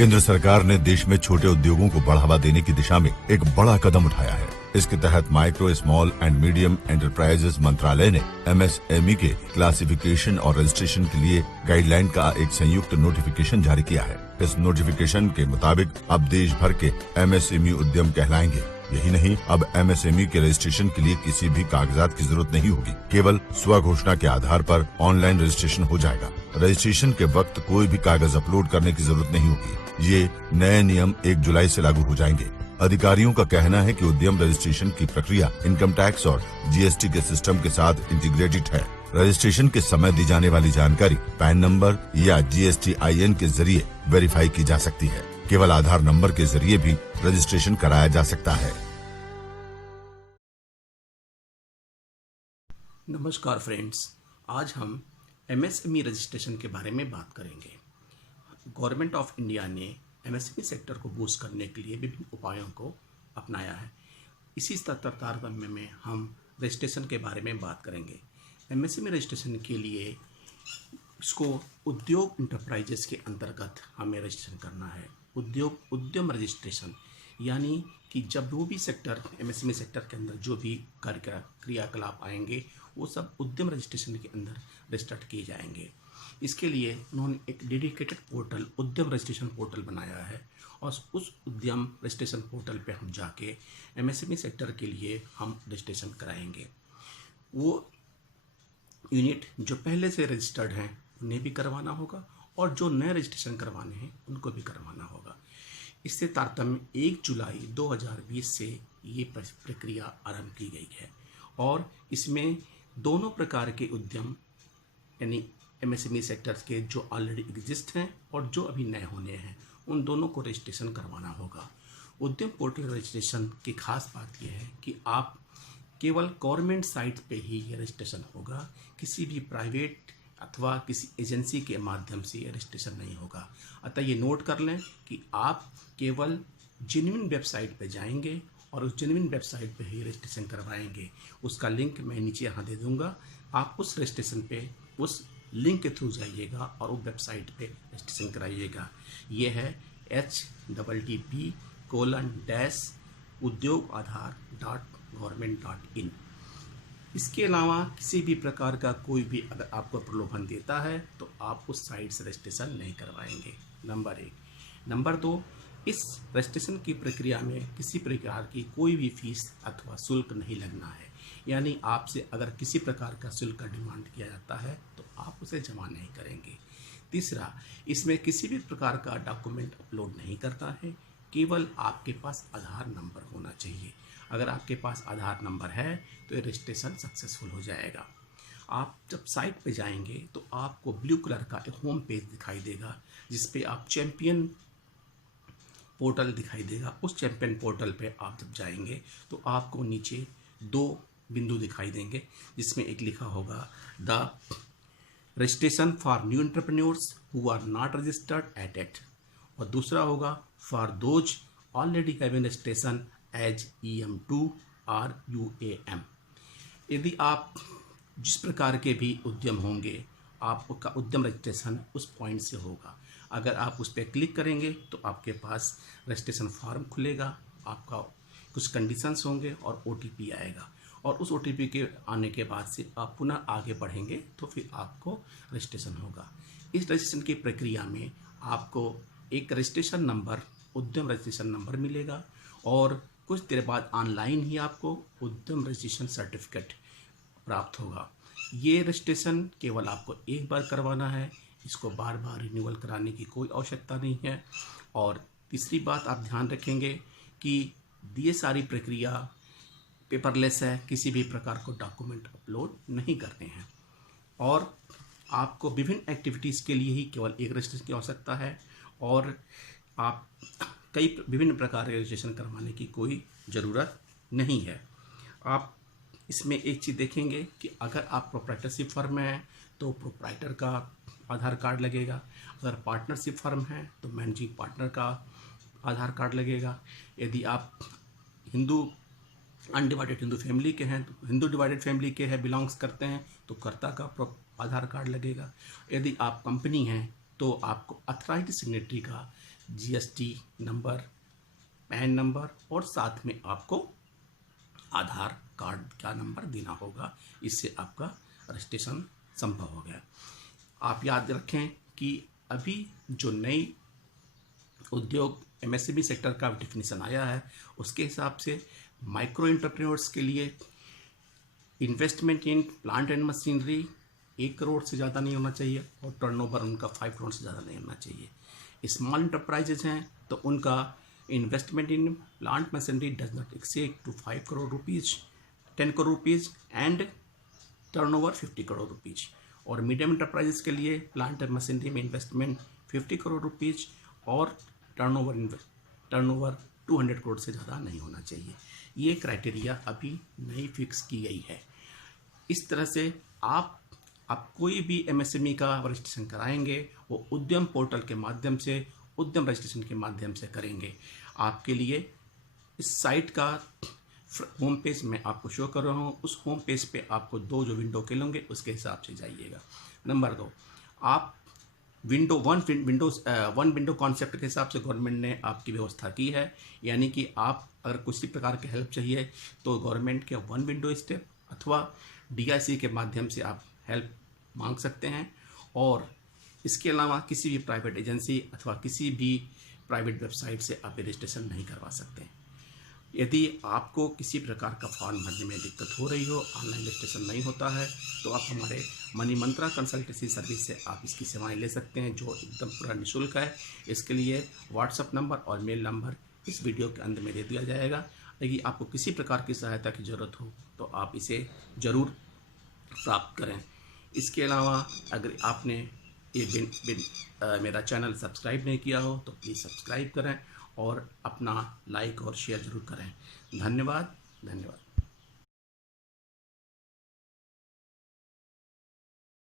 केंद्र सरकार ने देश में छोटे उद्योगों को बढ़ावा देने की दिशा में एक बड़ा कदम उठाया है। इसके तहत micro, small and medium enterprises मंत्रालय ने MSME के क्लासिफिकेशन और रजिस्ट्रेशन के लिए गाइडलाइन का एक संयुक्त नोटिफिकेशन जारी किया है। इस नोटिफिकेशन के मुताबिक अब देश भर के MSME उद्यम कहलाएंगे। यही नहीं, अब MSME के रजिस्ट्रेशन के लिए किसी भी कागजात की जरूरत नहीं होगी। केवल स्वघोषणा के आधार पर ऑनलाइन रजिस्ट्रेशन हो जाएगा। रजिस्ट्रेशन के वक्त कोई भी कागज अपलोड करने की जरूरत नहीं होगी। ये नए नियम 1 जुलाई से लागू हो जाएंगे। अधिकारियों का कहना है कि उद्यम रजिस्ट्रेशन की प्रक्रिया इनकम टैक्स और GST के सिस्टम के साथ इंटीग्रेटेड है। रजिस्ट्रेशन के समय दी जाने वाली जानकारी पैन नंबर या GSTIN के जरिए वेरीफाई की जा सकती है। केवल आधार नंबर के जरिए भी रजिस्ट्रेशन कराया जा सकता है। नमस्कार फ्रेंड्स, आज हम MSME रजिस्ट्रेशन के बारे में बात करेंगे। गवर्नमेंट ऑफ इंडिया ने MSME सेक्टर को बूस्ट करने के लिए विभिन्न उपायों को अपनाया है। इसी तारतम्य में हम रजिस्ट्रेशन के बारे में बात करेंगे। MSME रजिस्ट्रेशन के लिए इसको उद्योग इंटरप्राइजेस के अंतर्गत हमें रजिस्ट्रेशन करना है। उद्यम रजिस्ट्रेशन यानी कि जब वो भी सेक्टर MSME सेक्टर के अंदर जो भी क्रियाकलाप आएंगे वो सब उद्यम रजिस्ट्रेशन के अंदर रजिस्टर्ड किए जाएंगे। इसके लिए उन्होंने एक डेडिकेटेड पोर्टल उद्यम रजिस्ट्रेशन पोर्टल बनाया है और उस उद्यम रजिस्ट्रेशन पोर्टल पे हम जाके MSME सेक्टर के लिए हम रजिस्ट्रेशन कराएंगे। वो यूनिट जो पहले से रजिस्टर्ड हैं उन्हें भी करवाना होगा और जो नए रजिस्ट्रेशन करवाने हैं उनको भी करवाना होगा। इससे तारतम्य 1 जुलाई 2020 से ये प्रक्रिया आरंभ की गई है और इसमें दोनों प्रकार के उद्यम यानी MSME सेक्टर्स के जो ऑलरेडी एग्जिस्ट हैं और जो अभी नए होने हैं उन दोनों को रजिस्ट्रेशन करवाना होगा। उद्यम पोर्टल रजिस्ट्रेशन की खास बात यह है कि आप केवल गवर्नमेंट साइट पे ही ये रजिस्ट्रेशन होगा, किसी भी प्राइवेट अथवा किसी एजेंसी के माध्यम से ये रजिस्ट्रेशन नहीं होगा। अतः ये नोट कर लें कि आप केवल जेन्युइन वेबसाइट पे जाएंगे और उस जेन्युइन वेबसाइट पे ही रजिस्ट्रेशन करवाएंगे। उसका लिंक मैं नीचे यहाँ दे दूँगा। आप उस रजिस्ट्रेशन पे उस लिंक के थ्रू जाइएगा और वो वेबसाइट पे रजिस्ट्रेशन कराइएगा। ये है http://udyogaadhar.government.in। इसके अलावा किसी भी प्रकार का कोई भी अगर आपको प्रलोभन देता है तो आप उस साइट से रजिस्ट्रेशन नहीं करवाएंगे। नंबर 1। नंबर 2, इस रजिस्ट्रेशन की प्रक्रिया में किसी प्रकार की कोई भी फीस अथवा शुल्क नहीं लगना है। यानी आपसे अगर किसी प्रकार का शुल्क का डिमांड किया जाता है तो आप उसे जमा नहीं करेंगे। तीसरा, इसमें किसी भी प्रकार का डॉक्यूमेंट अपलोड नहीं करता है, केवल आपके पास आधार नंबर होना चाहिए। अगर आपके पास आधार नंबर है तो ये रजिस्ट्रेशन सक्सेसफुल हो जाएगा। आप जब साइट पे जाएंगे तो आपको ब्लू कलर का एक होम पेज दिखाई देगा जिस पे आप चैंपियन पोर्टल दिखाई देगा। उस चैंपियन पोर्टल पे आप जब जाएंगे तो आपको नीचे 2 बिंदु दिखाई देंगे जिसमें एक लिखा होगा the registration for new entrepreneurs who are not registered at it और दूसरा होगा for those already having registration as EM2 और UAM। यदि आप जिस प्रकार के भी उद्यम होंगे आपका उद्यम रजिस्ट्रेशन उस पॉइंट से होगा। अगर आप उस पर क्लिक करेंगे तो आपके पास रजिस्ट्रेशन फॉर्म खुलेगा, आपका कुछ कंडीशंस होंगे और OTP आएगा और उस OTP के आने के बाद से आप पुनः आगे बढ़ेंगे तो फिर आपको रजिस्ट्रेशन होगा। इस रजिस्ट्रेशन की प्रक्रिया में आपको एक रजिस्ट्रेशन नंबर उद्यम रजिस्ट्रेशन नंबर मिलेगा और कुछ देर बाद ऑनलाइन ही आपको उद्यम रजिस्ट्रेशन सर्टिफिकेट प्राप्त होगा। ये रजिस्ट्रेशन केवल आपको एक बार करवाना है, इसको बार बार रिन्यूअल कराने की कोई आवश्यकता नहीं है। और तीसरी बात आप ध्यान रखेंगे कि ये सारी प्रक्रिया पेपरलेस है, किसी भी प्रकार को डॉक्यूमेंट अपलोड नहीं करते हैं और आपको विभिन्न एक्टिविटीज़ के लिए ही केवल एक रजिस्ट्रेशन की आवश्यकता है और आप कई विभिन्न प्रकार के रजिस्ट्रेशन करवाने की कोई ज़रूरत नहीं है। आप इसमें एक चीज़ देखेंगे कि अगर आप प्रोप्राइटरशिप फर्म में हैं तो प्रोप्राइटर का आधार कार्ड लगेगा, अगर पार्टनरशिप फर्म है तो मैनेजिंग पार्टनर का आधार कार्ड लगेगा। यदि आप अनडिवाइडेड हिंदू फैमिली के हैं तो हिंदू डिवाइडेड फैमिली के हैं बिलोंग्स करते हैं तो कर्ता का आधार कार्ड लगेगा। यदि आप कंपनी हैं तो आपको अथराइज्ड सिग्नेटरी का जीएसटी नंबर, पैन नंबर और साथ में आपको आधार कार्ड का नंबर देना होगा। इससे आपका रजिस्ट्रेशन संभव हो गया। आप याद रखें कि अभी जो नई उद्योग एमएसएमई सेक्टर का डिफिनीशन आया है, उसके हिसाब से माइक्रो एंटरप्रेन्योर्स के लिए investment in plant and machinery 1 crore से ज़्यादा नहीं होना चाहिए और टर्नओवर उनका 5 करोड़ से ज़्यादा नहीं होना चाहिए। स्मॉल इंटरप्राइजेज हैं तो उनका investment in plant machinery does not exceed to 5 crore rupees, 10 crore rupees and turnover 50 crore rupees. और मीडियम इंटरप्राइजेज के लिए प्लांट एंड मशीनरी में इन्वेस्टमेंट 50 करोड़ रुपीज़ और टर्नओवर 200 करोड़ से ज़्यादा नहीं होना चाहिए। ये क्राइटेरिया अभी नई फिक्स की गई है। इस तरह से आप कोई भी एमएसएमई का रजिस्ट्रेशन कराएंगे वो उद्यम पोर्टल के माध्यम से, उद्यम रजिस्ट्रेशन के माध्यम से करेंगे। आपके लिए इस साइट का होम पेज मैं आपको शो कर रहा हूँ। उस होम पेज पे आपको 2 जो विंडो खुलेंगे उसके हिसाब से जाइएगा। नंबर 2, आप विंडोज़ वन विंडो कॉन्सेप्ट के हिसाब से गवर्नमेंट ने आपकी व्यवस्था की है। यानी कि आप अगर किसी प्रकार की हेल्प चाहिए तो गवर्नमेंट के 1 विंडो स्टेप अथवा DIC के माध्यम से आप हेल्प मांग सकते हैं। और इसके अलावा किसी भी प्राइवेट एजेंसी अथवा किसी भी प्राइवेट वेबसाइट से आप रजिस्ट्रेशन नहीं करवा सकते। यदि आपको किसी प्रकार का फॉर्म भरने में दिक्कत हो रही हो, ऑनलाइन रजिस्ट्रेशन नहीं होता है, तो आप हमारे मनी मंत्रा कंसल्टेंसी सर्विस से आप इसकी सेवाएं ले सकते हैं, जो एकदम पूरा निःशुल्क है। इसके लिए व्हाट्सएप नंबर और मेल नंबर इस वीडियो के अंत में दे दिया जाएगा। यदि आपको किसी प्रकार की सहायता की ज़रूरत हो तो आप इसे ज़रूर प्राप्त करें। इसके अलावा अगर आपने ये मेरा चैनल सब्सक्राइब नहीं किया हो तो प्लीज़ सब्सक्राइब करें और अपना लाइक और शेयर ज़रूर करें। धन्यवाद।